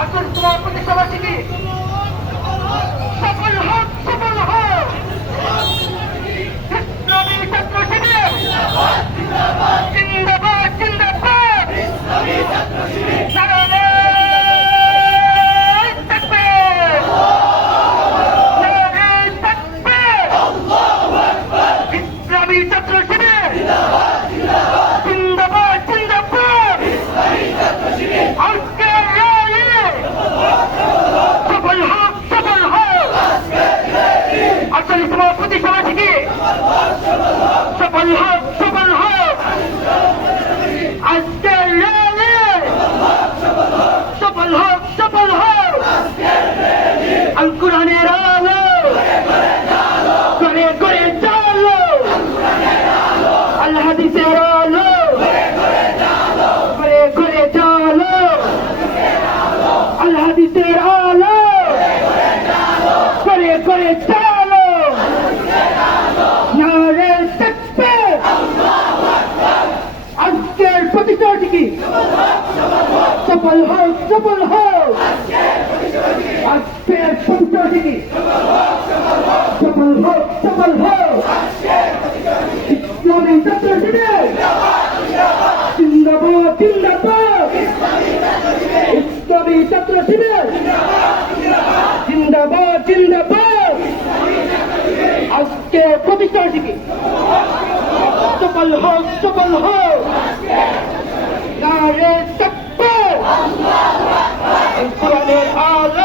আসুন তোমার প্রতিষ্ঠাবাসীকে সফল হোক সফল হোক ইসলামী ছাত্র শিবির জিন্দাবাদ জিন্দাবাদ নারায়ণ তাকবীর নারায়ণ তাকবীর ইসলামী ছাত্র শিবির জিন্দাবাদ জিন্দাবাদ আজকের রায়ে সফল হোক সফল হোক আসলে তোমার প্রতিষ্ঠাবাসীকে সফল হোক সফল হোক আজকের রায়ে সফল হোক সফল হোক আল কোরআনের আলো করে করে চালো আল হাদিসের আলো করে করে চালো আল হাদিসের আলো করে করে চালো নারে তাকবীর আজকের প্রতিষ্ঠাটি কি সফল হোক সফল হোক আজকের প্রতিষ্ঠাটি কি সফল হোক সফল হোক ইসলামী ছাত্র শিবির জিন্দাবাদ জিন্দাবাদ ইসলামী ছাত্র শিবির জিন্দাবাদ জিন্দাবাদ আজকে প্রতিষ্ঠাটি কি সফল হোক সফল হোক নারে তাকবীর কোরআনের আলো